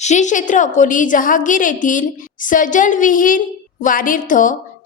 श्री क्षेत्र अकोली जहागीर येथील सजल विहीर वारीर्थ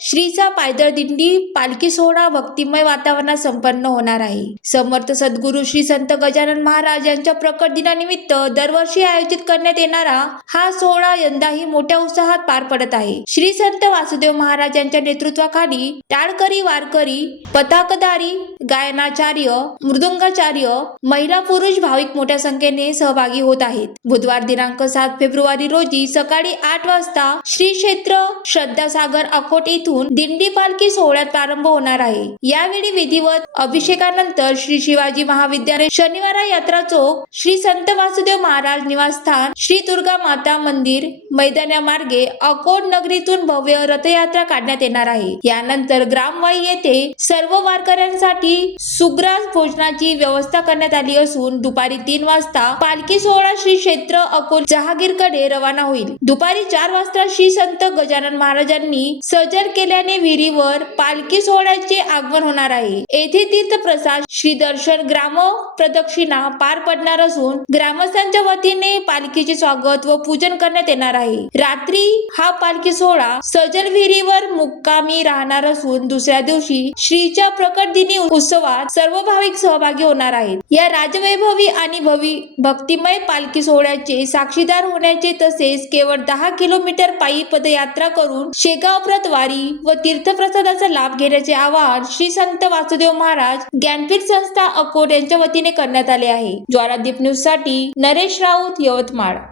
श्रीचा पायदळ दिंडी पालखी सोहळा भक्तिमय वातावरणात संपन्न होणार आहे। समर्थ सद्गुरू श्री संत गजानन महाराज यांच्या प्रकट दिनानिमित्त दरवर्षी आयोजित करण्यात येणारा हा सोहळा यंदाही मोठ्या उत्साहात पार पडत आहे। श्री संत वासुदेव महाराज यांच्या नेतृत्वाखाली टाळकरी वारकरी पताकधारी गायनाचार्य मृदुंगाचार्य महिला पुरुष भाविक मोठ्या संख्येने सहभागी होत आहेत। बुधवार दिनांक 7 फेब्रुवारी रोजी सकाळी 8 वाजता श्री क्षेत्र श्रद्धासागर अकोट येथून दिंडी पालखी सोहळ्यात प्रारंभ होणार आहे। यावेळी विधिवत अभिषेकानंतर श्री शिवाजी महाविद्यालय शनिवारा यात्रा चौक श्री संत वासुदेव महाराज निवासस्थान श्री दुर्गा माता मंदिर मैदानामार्गे अकोट नगरीतून भव्य रथयात्रा काढण्यात येणार आहे। यानंतर ग्रामवाई येथे सर्व वारकऱ्यांसाठी सुग्रास भोजनाची व्यवस्था करण्यात आली असून दुपारी 3 वाजता पालखी सोहळा श्री क्षेत्र अकोट जहागीरकडे रवाना होईल। दुपारी 4 वाजता श्री संत गजानन महाराजांनी सजल केल्याने विहिरीवर पालखी सोहळ्याचे आगमन होणार आहे। येथे तीर्थप्रसाद श्री दर्शन ग्राम प्रदक्षिणा पार पडणार असून ग्रामस्थांच्या वतीने पालखीचे स्वागत व पूजन करण्यात येणार आहे। रात्री हा पालखी सोहळा सजल विहिरीवर मुक्कामी राहणार असून दुसऱ्या दिवशी श्रीच्या प्रकट दिनी उत्सवात सर्व भाविक सहभागी होणार आहेत। या राजवैभवी आणि भक्तिमय पालखी सोहळ्याचे साक्षीदार होण्याचे तसेच केवळ 10 किलोमीटर पायी पदयात्रा करून शेगाव प्रत वारी व तीर्थप्रसादाचा लाभ घेण्याचे आवाहन श्री संत वासुदेव महाराज ज्ञानपीठ संस्था अकोट यांच्या वतीने करण्यात आले आहे। ज्वालादीप न्यूज साठी नरेश राऊत, यवतमाळ।